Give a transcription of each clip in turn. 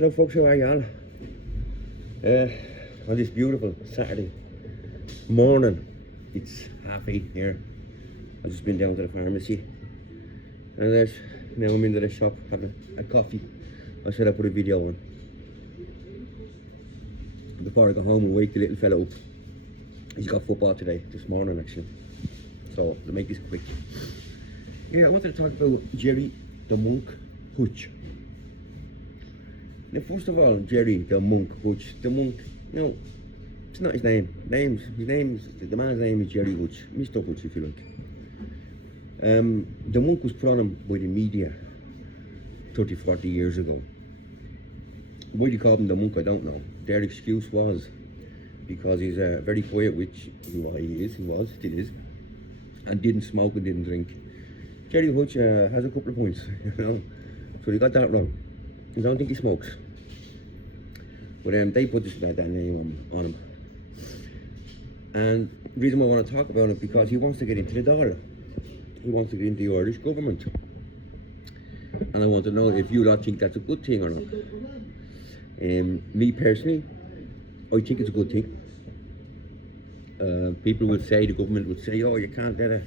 Hello folks, how are y'all? On this beautiful Saturday morning, it's 8:30 here. I've just been down to the pharmacy and now I'm into the shop having a coffee. I said I'd put a video on before I go home and wake the little fella up. He's got football today, this morning actually. So I'll make this quick. Yeah, I wanted to talk about Jerry the Monk Hutch. Now, first of all, Jerry the Monk Hutch. The Monk, no, it's not his name. The man's name is Jerry Hutch, Mr. Hutch if you like. The monk was put on him by the media 30-40 years ago. Why they called him the monk, I don't know. Their excuse was because he's very quiet, which he was, still is, and didn't smoke and didn't drink. Jerry Hutch has a couple of points, you know, so they got that wrong. I don't think he smokes. But they put that name on him. And the reason why I want to talk about it because he wants to get into the dollar. He wants to get into the Irish government. And I want to know if you lot think that's a good thing or not. Me personally, I think it's a good thing. People would say, the government would say, oh, you can't let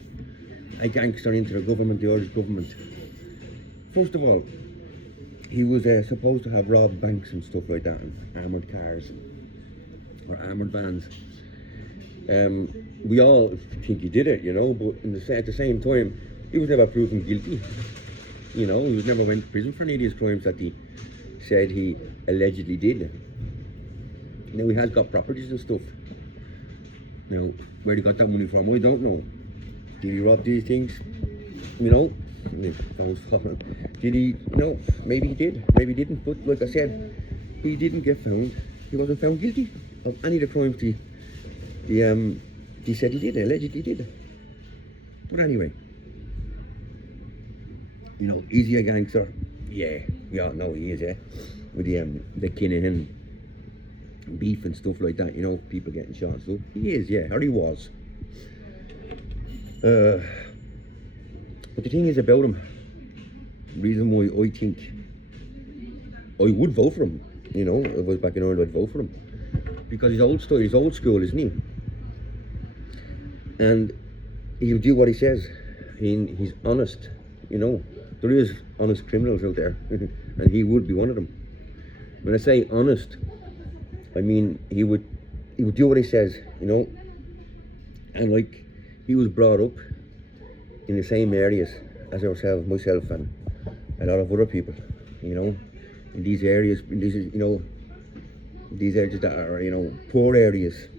a gangster into the government, the Irish government. First of all, he was supposed to have robbed banks and stuff like that, and armoured cars or armoured vans. We all think he did it, you know, but at the same time, he was never proven guilty. You know, he was never went to prison for any of these crimes that he said he allegedly did. Now, he has got properties and stuff. Now, where he got that money from, I don't know. Did he rob these things? You know? Did he? No, maybe he did, maybe he didn't, but like I said, he didn't get found. He wasn't found guilty of any of the crimes he said he did, allegedly did. But anyway, you know, is he a gangster? Yeah, we all know he is, yeah. With the Kinahan beef and stuff like that, you know, people getting shot and stuff. He is, yeah, or he was. But the thing is about him, the reason why I think I would vote for him, you know, if I was back in Ireland, I'd vote for him. Because he's old school, isn't he? And he'll do what he says. He's honest, you know. There is honest criminals out there, and he would be one of them. When I say honest, I mean he would do what he says, you know. And like, he was brought up in the same areas as myself and a lot of other people, you know, in these areas, these areas that are, you know, poor areas,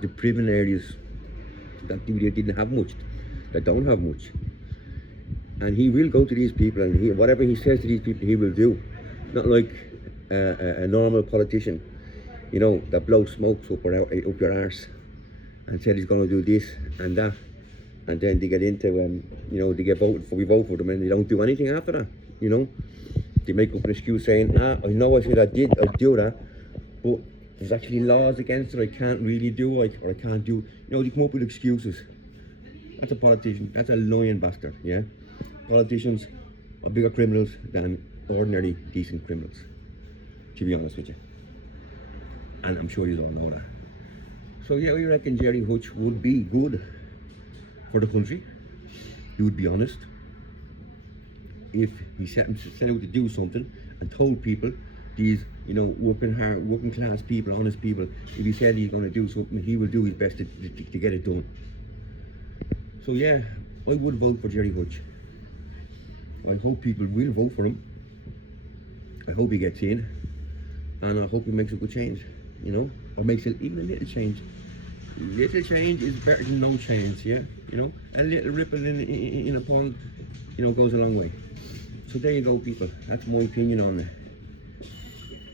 depriving areas that didn't have much, that don't have much. And he will go to these people, and whatever he says to these people, he will do. Not like a normal politician, you know, that blows smoke up your arse and said he's going to do this and that. And then they get into, you know, they get voted for, we vote for them, and they don't do anything after that, you know. They make up an excuse saying, I know I said I'd do that, but there's actually laws against it, I can't really do it, or I can't do, you know, they come up with excuses. That's a politician, that's a lying bastard, yeah. Politicians are bigger criminals than ordinary, decent criminals, to be honest with you. And I'm sure you all know that. So yeah, we reckon Jerry Hutch would be good for the country. He would be honest. If he set out to do something and told people, these, you know, working class people, honest people, if he said he's going to do something, he will do his best to get it done. So yeah, I would vote for Jerry Hutch. I hope people will vote for him. I hope he gets in, and I hope he makes a good change, you know, or makes even a little change. Little change is better than no change, yeah, you know. A little ripple in a pond, you know, goes a long way. So there you go, people. That's my opinion on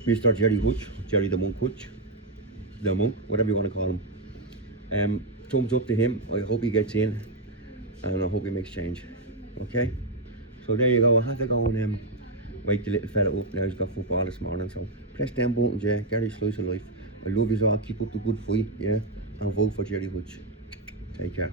Mr. Jerry Hutch, Jerry the Monk Hutch, the monk, whatever you want to call him. Thumbs up to him. I hope he gets in, and I hope he makes change. Okay. So there you go. I had to go and wake the little fella up. Now he's got football this morning. So press them buttons, yeah. Gary Slice of Life. I love you all. Keep up the good fight, yeah. And vote for Jerry Hutch. Take care.